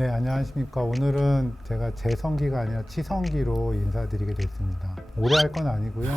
네, 안녕하십니까. 오늘은 제가 재성기가 아니라 치성기로 인사드리게 됐습니다. 오래 할 건 아니고요.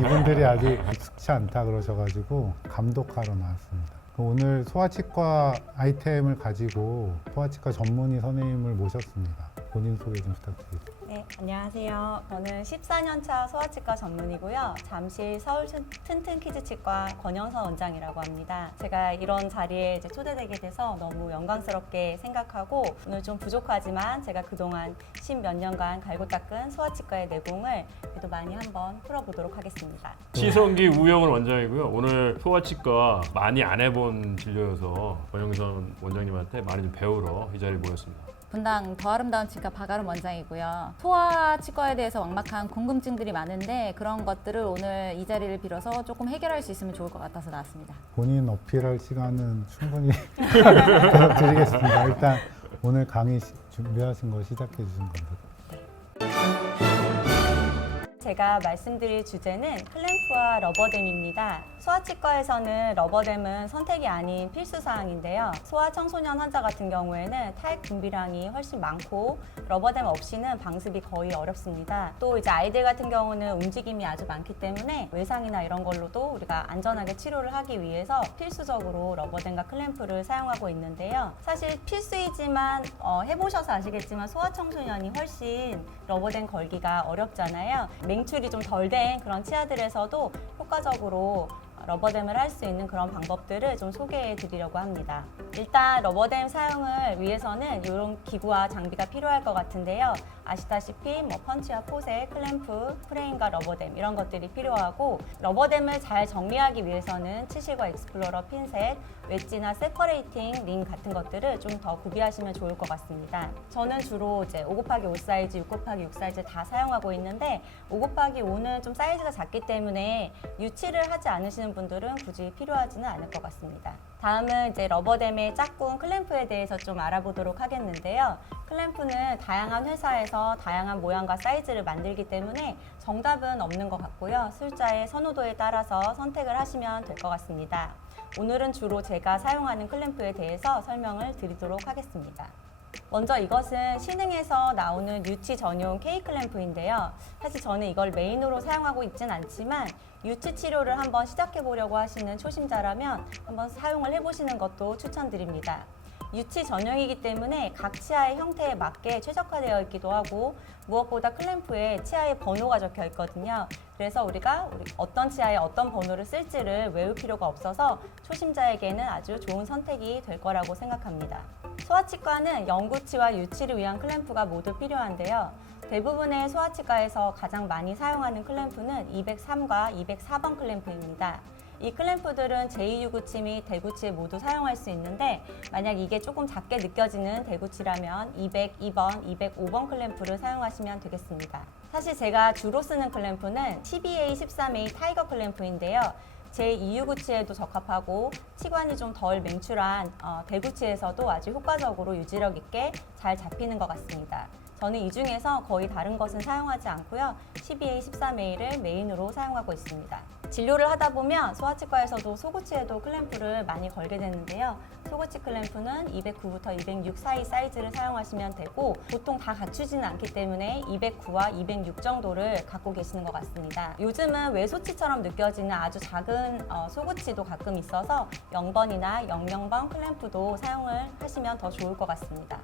이분들이 아직 익숙치 않다 그러셔가지고 감독하러 나왔습니다. 오늘 소아치과 아이템을 가지고 소아치과 전문의 선생님을 모셨습니다. 본인 소개 좀 부탁드리겠습니다. 네, 안녕하세요. 저는 14년차 소아치과 전문이고요. 잠실 서울 튼튼키즈치과 권영선 원장이라고 합니다. 제가 이런 자리에 이제 초대되게 돼서 너무 영광스럽게 생각하고 오늘 좀 부족하지만 제가 그동안 10몇 년간 갈고 닦은 소아치과의 내공을 그래도 많이 한번 풀어보도록 하겠습니다. 치성기 우영은 원장이고요. 오늘 소아치과 많이 안 해본 진료여서 권영선 원장님한테 많이 좀 배우러 이 자리에 모였습니다. 분당 더 아름다운 치과 박아름 원장이고요. 소아 치과에 대해서 막막한 궁금증들이 많은데 그런 것들을 오늘 이 자리를 빌어서 조금 해결할 수 있으면 좋을 것 같아서 나왔습니다. 본인 어필할 시간은 충분히 드리겠습니다. 일단 오늘 강의 준비하신 거 시작해 주신 겁니다. 제가 말씀드릴 주제는 클램프와 러버댐입니다. 소아치과에서는 러버댐은 선택이 아닌 필수사항인데요. 소아청소년 환자 같은 경우에는 타액 분비량이 훨씬 많고 러버댐 없이는 방습이 거의 어렵습니다. 또 이제 아이들 같은 경우는 움직임이 아주 많기 때문에 외상이나 이런 걸로도 우리가 안전하게 치료를 하기 위해서 필수적으로 러버댐과 클램프를 사용하고 있는데요. 사실 필수이지만 해보셔서 아시겠지만 소아청소년이 훨씬 러버댐 걸기가 어렵잖아요. 맹출이 좀 덜 된 그런 치아들에서도 효과적으로 러버댐을 할 수 있는 그런 방법들을 좀 소개해 드리려고 합니다. 일단 러버댐 사용을 위해서는 이런 기구와 장비가 필요할 것 같은데요. 아시다시피 펀치와 포세, 클램프, 프레임과 러버댐 이런 것들이 필요하고 러버댐을 잘 정리하기 위해서는 치실과 익스플로러 핀셋, 웨지나 세퍼레이팅 링 같은 것들을 좀 더 구비하시면 좋을 것 같습니다. 저는 주로 이제 5곱하기5 사이즈, 6곱하기6 사이즈 다 사용하고 있는데 5곱하기5는 좀 사이즈가 작기 때문에 유치를 하지 않으시는 분들은 굳이 필요하지는 않을 것 같습니다. 다음은 이제 러버댐의 짝꿍 클램프에 대해서 좀 알아보도록 하겠는데요. 클램프는 다양한 회사에서 다양한 모양과 사이즈를 만들기 때문에 정답은 없는 것 같고요. 술자의 선호도에 따라서 선택을 하시면 될 것 같습니다. 오늘은 주로 제가 사용하는 클램프에 대해서 설명을 드리도록 하겠습니다. 먼저 이것은 시능에서 나오는 유치 전용 K 클램프인데요. 사실 저는 이걸 메인으로 사용하고 있진 않지만 유치 치료를 한번 시작해 보려고 하시는 초심자라면 한번 사용을 해보시는 것도 추천드립니다. 유치 전용이기 때문에 각 치아의 형태에 맞게 최적화되어 있기도 하고 무엇보다 클램프에 치아의 번호가 적혀 있거든요. 그래서 우리가 어떤 치아에 어떤 번호를 쓸지를 외울 필요가 없어서 초심자에게는 아주 좋은 선택이 될 거라고 생각합니다. 소아치과는 영구치와 유치를 위한 클램프가 모두 필요한데요. 대부분의 소아치과에서 가장 많이 사용하는 클램프는 203과 204번 클램프입니다. 이 클램프들은 제2유구치 및 대구치에 모두 사용할 수 있는데 만약 이게 조금 작게 느껴지는 대구치라면 202번, 205번 클램프를 사용하시면 되겠습니다. 사실 제가 주로 쓰는 클램프는 12A, 13A 타이거 클램프인데요. 제2유구치에도 적합하고 치관이 좀 덜 맹출한 대구치에서도 아주 효과적으로 유지력 있게 잘 잡히는 것 같습니다. 저는 이 중에서 거의 다른 것은 사용하지 않고요. 12A, 13A를 메인으로 사용하고 있습니다. 진료를 하다 보면 소아치과에서도 소구치에도 클램프를 많이 걸게 되는데요. 소구치 클램프는 209부터 206 사이 사이즈를 사용하시면 되고 보통 다 갖추지는 않기 때문에 209와 206 정도를 갖고 계시는 것 같습니다. 요즘은 외소치처럼 느껴지는 아주 작은 소구치도 가끔 있어서 0번이나 00번 클램프도 사용을 하시면 더 좋을 것 같습니다.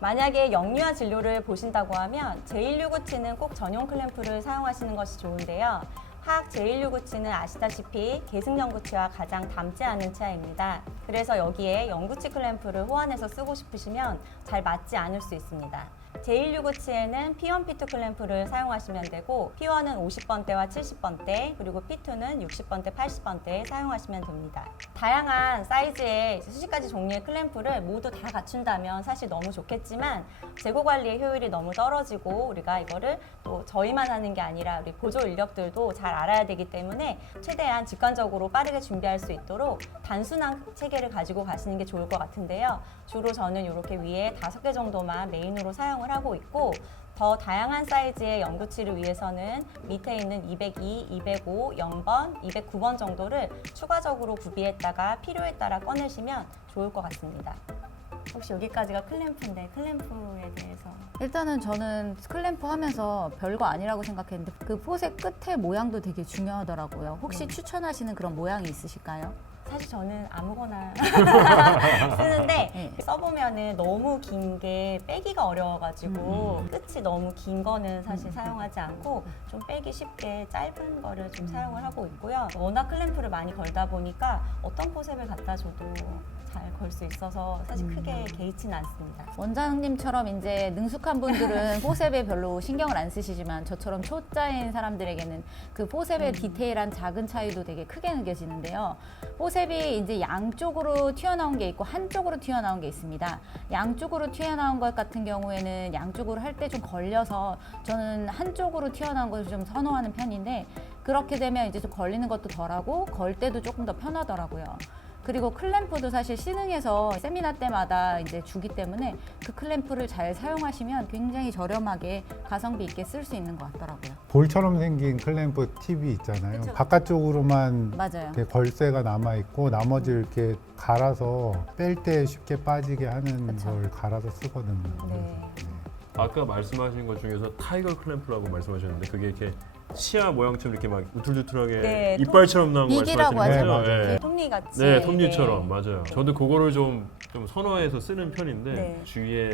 만약에 영유아 진료를 보신다고 하면 제1유구치는 꼭 전용 클램프를 사용하시는 것이 좋은데요. 하악 제1유구치는 아시다시피 계승영구치와 가장 닮지 않은 치아입니다. 그래서 여기에 영구치 클램프를 호환해서 쓰고 싶으시면 잘 맞지 않을 수 있습니다. 제1유구치에는 P1, P2 클램프를 사용하시면 되고 P1은 50번대와 70번대 그리고 P2는 60번대, 80번대에 사용하시면 됩니다. 다양한 사이즈의 수십 가지 종류의 클램프를 모두 다 갖춘다면 사실 너무 좋겠지만 재고 관리의 효율이 너무 떨어지고 우리가 이거를 또 저희만 하는 게 아니라 우리 보조 인력들도 잘 알아야 되기 때문에 최대한 직관적으로 빠르게 준비할 수 있도록 단순한 체계를 가지고 가시는 게 좋을 것 같은데요. 주로 저는 이렇게 위에 5개 정도만 메인으로 사용을 하고 있고 더 다양한 사이즈의 영구치를 위해서는 밑에 있는 202, 205, 0번, 209번 정도를 추가적으로 구비했다가 필요에 따라 꺼내시면 좋을 것 같습니다. 혹시 여기까지가 클램프인데 클램프에 대해서 일단은 저는 클램프 하면서 별거 아니라고 생각했는데 그 포셋 끝에 모양도 되게 중요하더라고요. 혹시 추천하시는 그런 모양이 있으실까요? 사실 저는 아무거나 쓰는데 네. 써보면은 너무 긴 게 빼기가 어려워가지고 끝이 너무 긴 거는 사실 사용하지 않고 좀 빼기 쉽게 짧은 거를 좀 사용을 하고 있고요. 워낙 클램프를 많이 걸다 보니까 어떤 포셉을 갖다 줘도 잘 걸 수 있어서 사실 크게 개의치는 않습니다. 원장님처럼 이제 능숙한 분들은 포셉에 별로 신경을 안 쓰시지만 저처럼 초짜인 사람들에게는 그 포셉의 디테일한 작은 차이도 되게 크게 느껴지는데요. 포셉이 이제 양쪽으로 튀어나온 게 있고 한쪽으로 튀어나온 게 있습니다. 양쪽으로 튀어나온 것 같은 경우에는 양쪽으로 할 때 좀 걸려서 저는 한쪽으로 튀어나온 것을 좀 선호하는 편인데 그렇게 되면 이제 좀 걸리는 것도 덜하고 걸 때도 조금 더 편하더라고요. 그리고 클램프도 사실 시능에서 세미나 때마다 이제 주기 때문에 그 클램프를 잘 사용하시면 굉장히 저렴하게 가성비 있게 쓸 수 있는 것 같더라고요. 볼처럼 생긴 클램프 팁이 있잖아요. 그쵸. 바깥쪽으로만 맞아요. 이렇게 걸쇠가 남아 있고 나머지를 이렇게 갈아서 뺄 때 쉽게 빠지게 하는 그쵸. 걸 갈아서 쓰거든요. 네. 아까 말씀하신 것 중에서 타이거 클램프라고 말씀하셨는데 그게 이렇게 치아 모양처럼 이렇게 막 우툴투툴하게 네, 이빨처럼 나온 거 빅이라고 말씀하시는 하죠. 거죠? 네, 네. 톱니같이 네, 톱니처럼 맞아요. 저도 그거를 좀 선호해서 쓰는 편인데 네. 주위에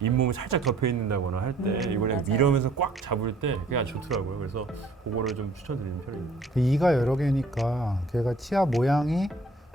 잇몸이 살짝 덮여 있는다거나 할 때 이걸 그냥 맞아요. 밀으면서 꽉 잡을 때 그게 아주 좋더라고요. 그래서 그거를 좀 추천드리는 편입니다. 이가 여러 개니까 걔가 치아 모양이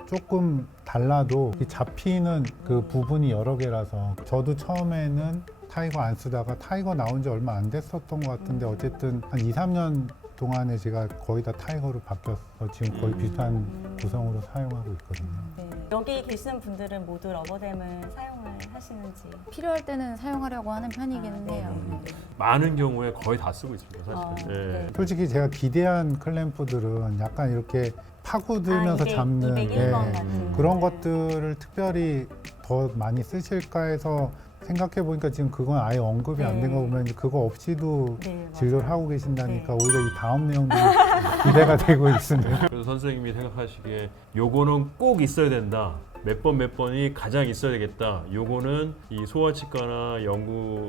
조금 달라도 이 잡히는 그 부분이 여러 개라서 저도 처음에는 타이거 안 쓰다가 타이거 나온 지 얼마 안 됐었던 것 같은데 어쨌든 한 2, 3년 동안에 제가 거의 다 타이거로 바뀌어서 지금 거의 비슷한 구성으로 사용하고 있거든요. 네. 여기 계시는 분들은 모두 러버댐을 사용을 하시는지 필요할 때는 사용하려고 하는 편이기는 네, 해요. 네, 네. 많은 경우에 거의 다 쓰고 있습니다, 사실. 네. 솔직히 제가 기대한 클램프들은 약간 이렇게 파고들면서 200, 잡는 201번 예, 같은 그런 것들을 특별히 더 많이 쓰실까 해서 생각해 보니까 지금 그건 아예 언급이 안 된 거 보면 그거 없이도 네, 맞아요. 진료를 하고 계신다니까 네. 오히려 이 다음 내용들이 기대가 되고 있습니다. 그래서 선생님이 생각하시기에 요거는 꼭 있어야 된다. 몇 번이 가장 있어야 되겠다. 요거는 이 소아치과나 연구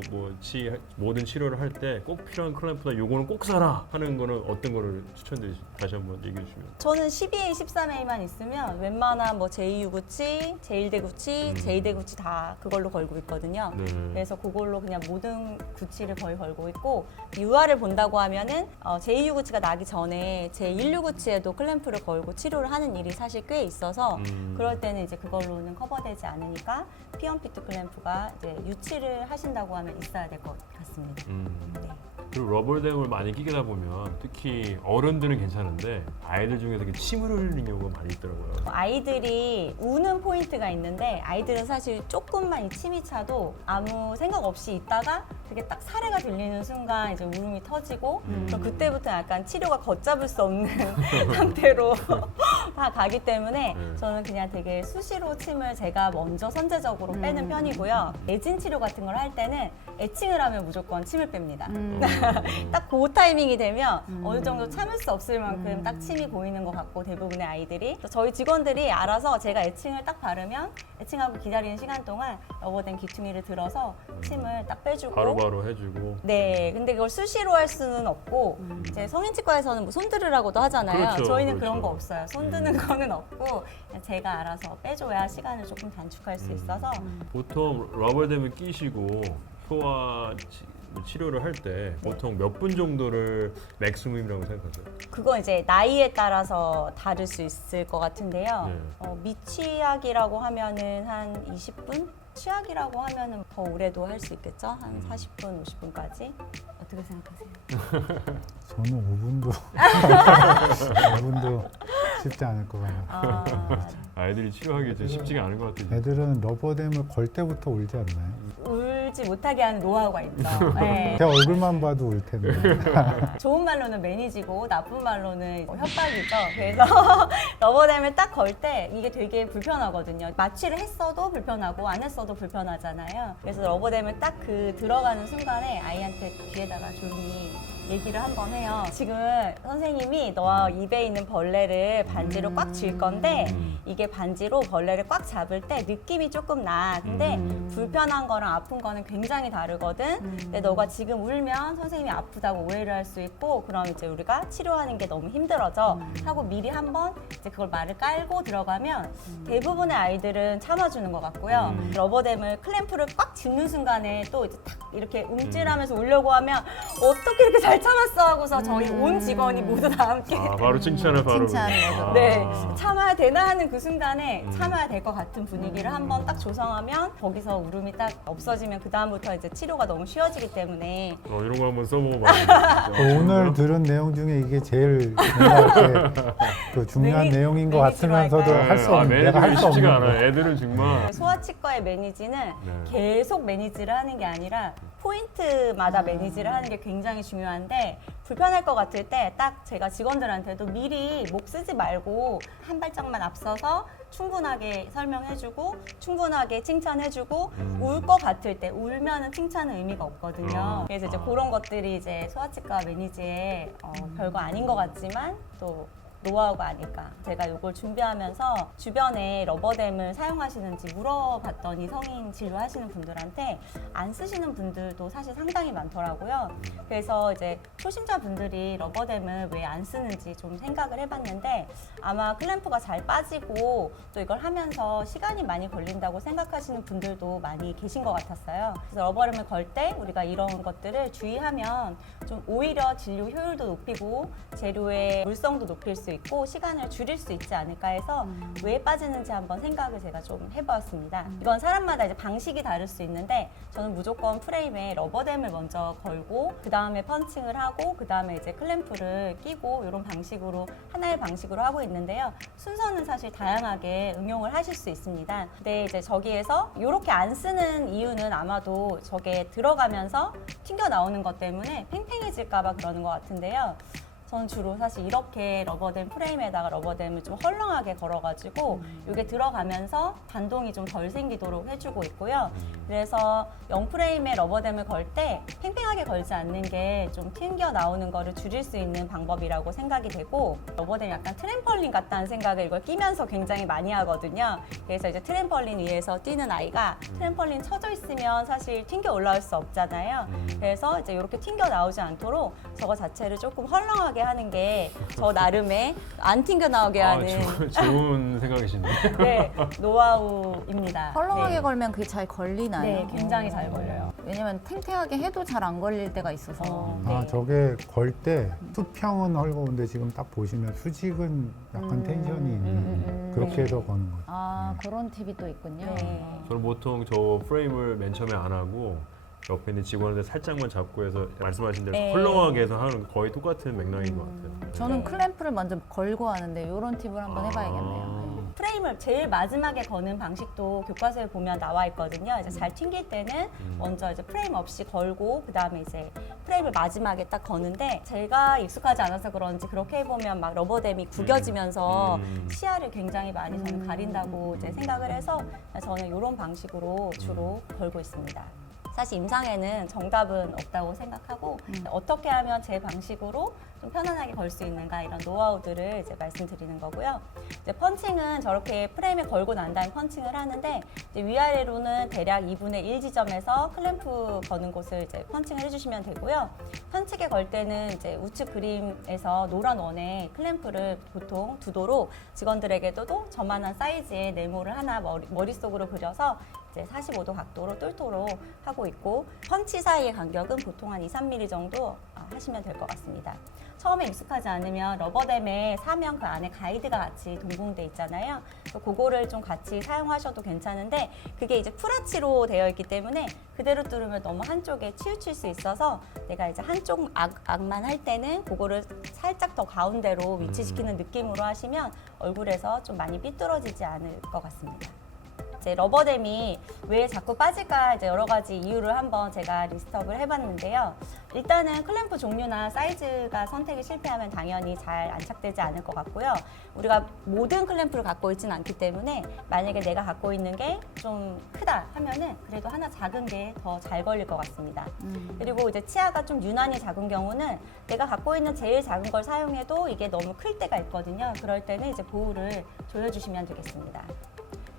모든 치료를 할 때 꼭 필요한 클램프다. 요거는 꼭 사라 하는 거는 어떤 거를 추천드리시? 다시 한번 얘기해 주시면. 저는 12A, 13A만 있으면 웬만한 뭐 제2유구치, 제1대구치, 제2대구치 다 그걸로 걸고 있거든요. 네. 그래서 그걸로 그냥 모든 구치를 거의 걸고 있고 UR을 본다고 하면은 제2유구치가 나기 전에 제1유구치에도 클램프를 걸고 치료를 하는 일이 사실 꽤 있어서 그럴 때는 이제 그걸로는 커버되지 않으니까 피언피트 클램프가 이제 유치를 하신다고 하면 있어야 될 것 같습니다. 네. 그리고 러버댐을 많이 끼게다 보면 특히 어른들은 괜찮은데 아이들 중에서 이렇게 침을 흘리는 경우가 많이 있더라고요. 아이들이 우는 포인트가 있는데 아이들은 사실 조금만 이 침이 차도 아무 생각 없이 있다가 그게 딱 사례가 들리는 순간 이제 울음이 터지고 그럼 그때부터 약간 치료가 걷잡을 수 없는 상태로 다 가기 때문에 저는 그냥 되게 수시로 침을 제가 먼저 선제적으로 빼는 편이고요. 애진 치료 같은 걸 할 때는 애칭을 하면 무조건 침을 뺍니다. 딱 그 타이밍이 되면 어느 정도 참을 수 없을 만큼 딱 침이 고이는 것 같고 대부분의 아이들이 저희 직원들이 알아서 제가 애칭을 딱 바르면 애칭하고 기다리는 시간 동안 러버댐 귀퉁이를 들어서 침을 딱 빼주고 바로바로 해주고. 네, 근데 그걸 수시로 할 수는 없고 이제 성인치과에서는 뭐 손들으라고도 하잖아요. 그렇죠, 저희는 그렇죠. 그런 거 없어요. 손드는 거는 없고 그냥 제가 알아서 빼줘야 시간을 조금 단축할 수 있어서 보통 러버댐을 끼시고 소아 치료를 할 때 보통 몇 분 정도를 맥시멈이라고 생각하세요? 그거 이제 나이에 따라서 다를 수 있을 것 같은데요. 네. 미취약이라고 하면은 한 20분? 취약이라고 하면은 더 오래도 할 수 있겠죠? 한 40분, 50분까지? 어떻게 생각하세요? 저는 5분도 5분도 쉽지 않을 것 같아요. 아, 아이들이 치료하기 좀 쉽지가 않은 것 같아요. 애들은 러버댐을 걸 때부터 울지 않나요? 울 울지 못하게 하는 노하우가 있죠. 네. 제 얼굴만 봐도 울 텐데. 좋은 말로는 매니지고 나쁜 말로는 협박이죠. 그래서 러버댐을 딱 걸 때 이게 되게 불편하거든요. 마취를 했어도 불편하고 안 했어도 불편하잖아요. 그래서 러버댐을 딱 그 들어가는 순간에 아이한테 뒤에다가 조용히 얘기를 한번 해요. 지금 선생님이 너 입에 있는 벌레를 반지로 꽉 쥘 건데 이게 반지로 벌레를 꽉 잡을 때 느낌이 조금 나. 근데 불편한 거랑 아픈 거는 굉장히 다르거든. 근데 너가 지금 울면 선생님이 아프다고 오해를 할 수 있고 그럼 이제 우리가 치료하는 게 너무 힘들어져. 하고 미리 한번 이제 그걸 말을 깔고 들어가면 대부분의 아이들은 참아주는 것 같고요. 러버댐을 클램프를 꽉 짚는 순간에 또 이제 탁 이렇게 움찔하면서 울려고 하면 어떻게 이렇게 잘 참았어 하고서 저희 온 직원이 모두 다 함께 바로 칭찬을 바로. 칭찬 모드로. 네, 참아야 되나 하는 그 순간에 참아야 될 것 같은 분위기를 한번 딱 조성하면 거기서 울음이 딱 없어지면 그 다음부터 이제 치료가 너무 쉬워지기 때문에 이런 거 한번 써보고 봐요. 오늘 들은 내용 중에 이게 제일 뭔가 이렇게 그 중요한 매니- 내용인 것 매니지로 같으면서도 할까요? 할 수 없는 내가 할 수 없는 쉽지가 거. 않아요. 애들은 정말. 소아치과의 매니지는 네. 계속 매니지를 하는 게 아니라 포인트마다 매니지를 하는 게 굉장히 중요한데 불편할 것 같을 때 딱 제가 직원들한테도 미리 목 쓰지 말고 한 발짝만 앞서서 충분하게 설명해주고 충분하게 칭찬해주고 울 것 같을 때 울면은 칭찬은 의미가 없거든요. 그래서 이제 그런 것들이 이제 소아치과 매니지의 별거 아닌 것 같지만 또 노하우가 아닐까. 제가 이걸 준비하면서 주변에 러버댐을 사용하시는지 물어봤더니 성인 진료하시는 분들한테 안 쓰시는 분들도 사실 상당히 많더라고요. 그래서 이제 초심자분들이 러버댐을 왜 안 쓰는지 좀 생각을 해봤는데 아마 클램프가 잘 빠지고 또 이걸 하면서 시간이 많이 걸린다고 생각하시는 분들도 많이 계신 것 같았어요. 그래서 러버댐을 걸 때 우리가 이런 것들을 주의하면 좀 오히려 진료 효율도 높이고 재료의 물성도 높일 수 있고 시간을 줄일 수 있지 않을까 해서 왜 빠지는지 한번 생각을 제가 좀 해보았습니다. 이건 사람마다 이제 방식이 다를 수 있는데 저는 무조건 프레임에 러버댐을 먼저 걸고 그 다음에 펀칭을 하고 그 다음에 이제 클램프를 끼고 이런 방식으로 하나의 방식으로 하고 있는데요. 순서는 사실 다양하게 응용을 하실 수 있습니다. 근데 이제 저기에서 이렇게 안 쓰는 이유는 아마도 저게 들어가면서 튕겨 나오는 것 때문에 팽팽해질까 봐 그러는 것 같은데요. 저는 주로 사실 이렇게 러버댐 프레임에다가 러버댐을 좀 헐렁하게 걸어가지고 이게 들어가면서 반동이 좀 덜 생기도록 해주고 있고요. 그래서 0프레임에 러버댐을 걸 때 팽팽하게 걸지 않는 게 좀 튕겨 나오는 거를 줄일 수 있는 방법이라고 생각이 되고 러버댐이 약간 트램펄린 같다는 생각을 이걸 끼면서 굉장히 많이 하거든요. 그래서 이제 트램펄린 위에서 뛰는 아이가 트램펄린 쳐져 있으면 사실 튕겨 올라올 수 없잖아요. 그래서 이제 이렇게 튕겨 나오지 않도록 저거 자체를 조금 헐렁하게 하는 게 저 나름의 안 튕겨 나오게 하는 좋은 생각이신데. 네, 노하우입니다. 헐렁하게 네. 걸면 그게 잘 걸리나요? 네, 굉장히 잘 걸려요. 왜냐면 탱탱하게 해도 잘 안 걸릴 때가 있어서. 아, 저게 걸 때 수평은 헐거운데 지금 딱 보시면 수직은 약간 텐션이 있는 그렇게 네. 해서 거는 거죠. 아, 그런 팁이 또 있군요. 네. 저는 보통 저 프레임을 맨 처음에 안 하고 옆에 있는 직원한테 살짝만 잡고 해서 말씀하신 대로 네. 헐렁하게 해서 하는 거의 똑같은 맥락인 것 같아요. 저는 네. 클램프를 먼저 걸고 하는데 이런 팁을 한번 해봐야겠네요. 네. 프레임을 제일 마지막에 거는 방식도 교과서에 보면 나와 있거든요. 이제 잘 튕길 때는 먼저 이제 프레임 없이 걸고 그 다음에 이제 프레임을 마지막에 딱 거는데 제가 익숙하지 않아서 그런지 그렇게 해보면 막 러버댐이 구겨지면서 시야를 굉장히 많이 저는 가린다고 이제 생각을 해서 저는 이런 방식으로 주로 걸고 있습니다. 사실 임상에는 정답은 없다고 생각하고 어떻게 하면 제 방식으로 좀 편안하게 걸 수 있는가 이런 노하우들을 이제 말씀드리는 거고요. 이제 펀칭은 저렇게 프레임에 걸고 난 다음에 펀칭을 하는데 이제 위아래로는 대략 2분의 1 지점에서 클램프 거는 곳을 이제 펀칭을 해주시면 되고요. 편측에 걸 때는 이제 우측 그림에서 노란 원에 클램프를 보통 두도록 직원들에게도 저만한 사이즈의 네모를 하나 머릿속으로 그려서 이제 45도 각도로 뚫도록 하고 있고 펀치 사이의 간격은 보통 한 2-3mm 정도 하시면 될 것 같습니다. 처음에 익숙하지 않으면 러버댐에 사면 그 안에 가이드가 같이 동봉돼 있잖아요. 그거를 좀 같이 사용하셔도 괜찮은데 그게 이제 풀아치로 되어 있기 때문에 그대로 뚫으면 너무 한쪽에 치우칠 수 있어서 내가 이제 한쪽 악만 할 때는 그거를 살짝 더 가운데로 위치시키는 느낌으로 하시면 얼굴에서 좀 많이 삐뚤어지지 않을 것 같습니다. 이제 러버댐이 왜 자꾸 빠질까 이제 여러 가지 이유를 한번 제가 리스트업을 해봤는데요. 일단은 클램프 종류나 사이즈가 선택이 실패하면 당연히 잘 안착되지 않을 것 같고요. 우리가 모든 클램프를 갖고 있지는 않기 때문에 만약에 내가 갖고 있는 게 좀 크다 하면은 그래도 하나 작은 게 더 잘 걸릴 것 같습니다. 그리고 이제 치아가 좀 유난히 작은 경우는 내가 갖고 있는 제일 작은 걸 사용해도 이게 너무 클 때가 있거든요. 그럴 때는 이제 보호를 조여주시면 되겠습니다.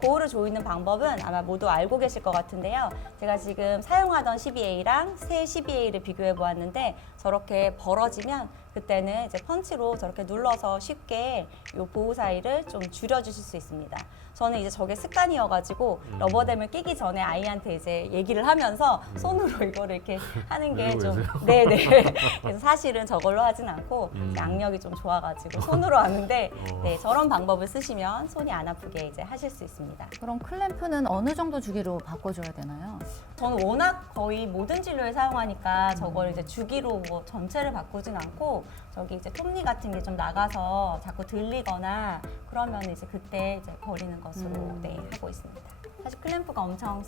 보호를 조이는 방법은 아마 모두 알고 계실 것 같은데요. 제가 지금 사용하던 12A랑 새 12A를 비교해 보았는데 저렇게 벌어지면 그때는 이제 펀치로 저렇게 눌러서 쉽게 이 보호 사이를 좀 줄여주실 수 있습니다. 저는 이제 저게 습관이어가지고 러버댐을 끼기 전에 아이한테 이제 얘기를 하면서 손으로 이거를 이렇게 하는 게 밀고 좀 계세요? 네네. 그래서 사실은 저걸로 하진 않고 악력이 좀 좋아가지고 손으로 하는데 네, 저런 방법을 쓰시면 손이 안 아프게 이제 하실 수 있습니다. 그럼 클램프는 어느 정도 주기로 바꿔줘야 되나요? 저는 워낙 거의 모든 진료에 사용하니까 저걸 이제 주기로 뭐 전체를 바꾸진 않고 저기 이제 톱니 같은 게 좀 나가서 자꾸 들리거나 그러면 이제 그때 이제 버리는 것으로 네, 하고 있습니다. 사실 클램프가 엄청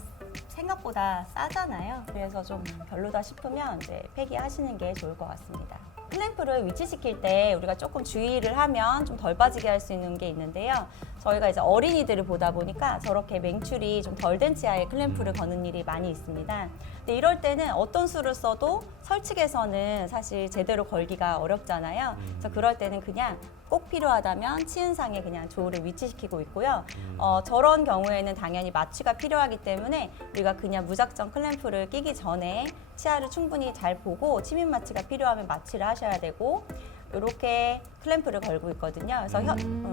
생각보다 싸잖아요. 그래서 좀 별로다 싶으면 이제 폐기하시는 게 좋을 것 같습니다. 클램프를 위치시킬 때 우리가 조금 주의를 하면 좀 덜 빠지게 할 수 있는 게 있는데요. 저희가 이제 어린이들을 보다 보니까 저렇게 맹출이 좀 덜 된 치아에 클램프를 거는 일이 많이 있습니다. 근데 이럴 때는 어떤 수를 써도 설치개선은 사실 제대로 걸기가 어렵잖아요. 그래서 그럴 때는 그냥 꼭 필요하다면 치은상에 그냥 조를 위치시키고 있고요. 저런 경우에는 당연히 마취가 필요하기 때문에 우리가 그냥 무작정 클램프를 끼기 전에 치아를 충분히 잘 보고 치민 마취가 필요하면 마취를 하셔야 되고 이렇게 클램프를 걸고 있거든요. 그래서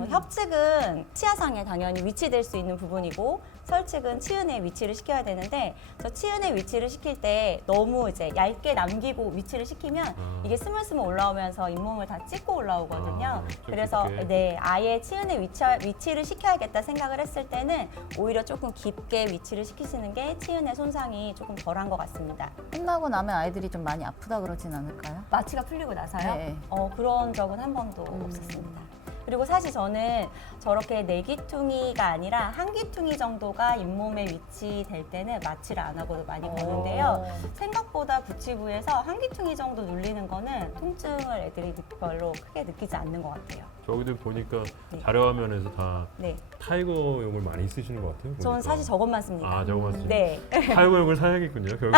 협측은 치아상에 당연히 위치될 수 있는 부분이고 설측은 치은에 위치를 시켜야 되는데 저 치은에 위치를 시킬 때 너무 이제 얇게 남기고 위치를 시키면 이게 스물스물 올라오면서 잇몸을 다 찍고 올라오거든요. 그래서 깊게. 네, 아예 치은에 위치를 시켜야겠다 생각을 했을 때는 오히려 조금 깊게 위치를 시키시는 게 치은의 손상이 조금 덜한 것 같습니다. 끝나고 나면 아이들이 좀 많이 아프다 그러진 않을까요? 마취가 풀리고 나서요? 네. 그런 적은 한 번도 없었습니다. 그리고 사실 저는 저렇게 내귀퉁이가 아니라 한귀퉁이 정도가 잇몸에 위치될 때는 마취를 안 하고도 많이 거는데요. 생각보다 구치부에서 한귀퉁이 정도 눌리는 거는 통증을 애들이 별로 크게 느끼지 않는 것 같아요. 저기도 보니까 네. 자료화면에서 다 네, 타이거용을 많이 쓰시는 것 같아요. 저는 보니까. 사실 저것만 씁니다. 아, 저거만 쓰시는 네, 타이거용을 사야겠군요. 결국은.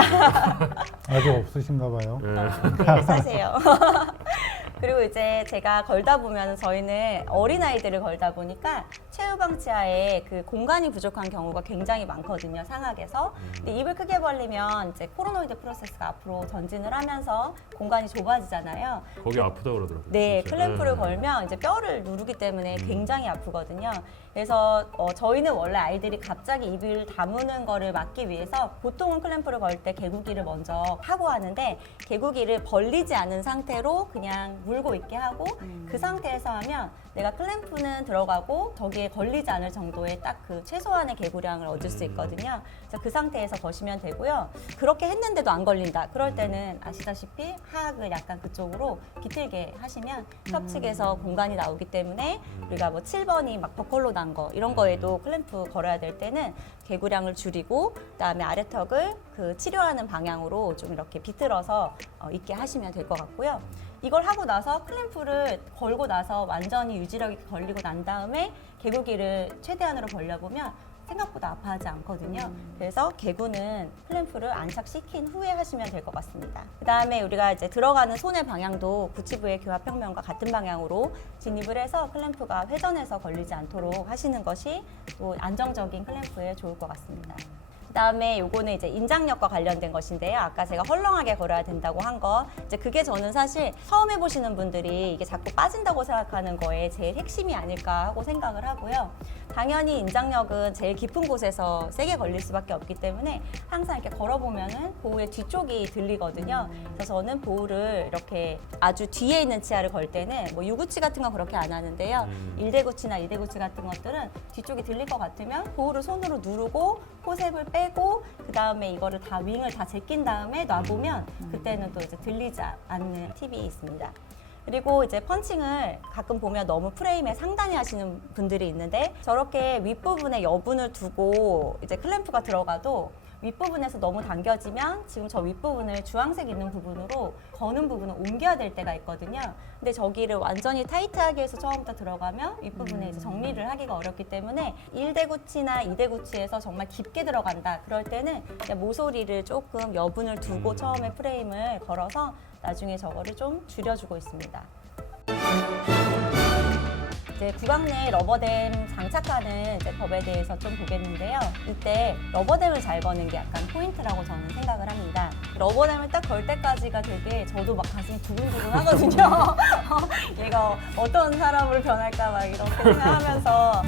아직 없으신가 봐요. 네. 사세요. 그리고 이제 제가 걸다 보면 저희는 어린아이들을 걸다 보니까 최후방치아에 그 공간이 부족한 경우가 굉장히 많거든요, 상악에서. 근데 입을 크게 벌리면 이제 코로노이드 프로세스가 앞으로 전진을 하면서 공간이 좁아지잖아요. 거기 아프다 그러더라고요. 네, 진짜. 클램프를 네. 걸면 이제 뼈를 누르기 때문에 굉장히 아프거든요. 그래서 저희는 원래 아이들이 갑자기 입을 다무는 거를 막기 위해서 보통은 클램프를 걸 때 개구기를 먼저 하고 하는데 개구기를 벌리지 않은 상태로 그냥 물고 있게 하고 그 상태에서 하면 내가 클램프는 들어가고 저기에 걸리지 않을 정도의 딱 그 최소한의 개구량을 얻을 수 있거든요. 그래서 그 상태에서 거시면 되고요. 그렇게 했는데도 안 걸린다. 그럴 때는 아시다시피 하악을 약간 그쪽으로 비틀게 하시면 협측에서 공간이 나오기 때문에 우리가 뭐 7번이 막 버컬로 난 거 이런 거에도 클램프 걸어야 될 때는 개구량을 줄이고 그다음에 아래턱을 그 치료하는 방향으로 좀 이렇게 비틀어서 있게 하시면 될 것 같고요. 이걸 하고 나서 클램프를 걸고 나서 완전히 유지력이 걸리고 난 다음에 개구기를 최대한으로 벌려보면 생각보다 아파하지 않거든요. 그래서 개구는 클램프를 안착시킨 후에 하시면 될 것 같습니다. 그 다음에 우리가 이제 들어가는 손의 방향도 구치부의 교합평면과 같은 방향으로 진입을 해서 클램프가 회전해서 걸리지 않도록 하시는 것이 또 안정적인 클램프에 좋을 것 같습니다. 그다음에 요거는 이제 인장력과 관련된 것인데요. 아까 제가 헐렁하게 걸어야 된다고 한 거, 이제 그게 저는 사실 처음 해보시는 분들이 이게 자꾸 빠진다고 생각하는 거에 제일 핵심이 아닐까 하고 생각을 하고요. 당연히 인장력은 제일 깊은 곳에서 세게 걸릴 수밖에 없기 때문에 항상 이렇게 걸어보면은 보호의 뒤쪽이 들리거든요. 그래서 저는 보호를 이렇게 아주 뒤에 있는 치아를 걸 때는 뭐 유구치 같은 건 그렇게 안 하는데요. 1대구치나 2대구치 같은 것들은 뒤쪽이 들릴 것 같으면 보호를 손으로 누르고 포셉을 빼고 그 다음에 이거를 다 윙을 다 제낀 다음에 놔보면 그때는 또 이제 들리지 않는 팁이 있습니다. 그리고 이제 펀칭을 가끔 보면 너무 프레임에 상단히 하시는 분들이 있는데 저렇게 윗부분에 여분을 두고 이제 클램프가 들어가도 윗부분에서 너무 당겨지면 지금 저 윗부분을 주황색 있는 부분으로 거는 부분을 옮겨야 될 때가 있거든요. 근데 저기를 완전히 타이트하게 해서 처음부터 들어가면 윗부분에 이제 정리를 하기가 어렵기 때문에 1대 구치나 2대 구치에서 정말 깊게 들어간다. 그럴 때는 그냥 모서리를 조금 여분을 두고 처음에 프레임을 걸어서 나중에 저거를 좀 줄여주고 있습니다. 이제 구강 내 러버댐 장착하는 이제 법에 대해서 좀 보겠는데요. 이때 러버댐을 잘 거는 게 약간 포인트라고 저는 생각을 합니다. 러버댐을 딱 걸 때까지가 되게 저도 막 가슴이 두근두근 하거든요. 얘가 어떤 사람으로 변할까 막 이렇게 생각하면서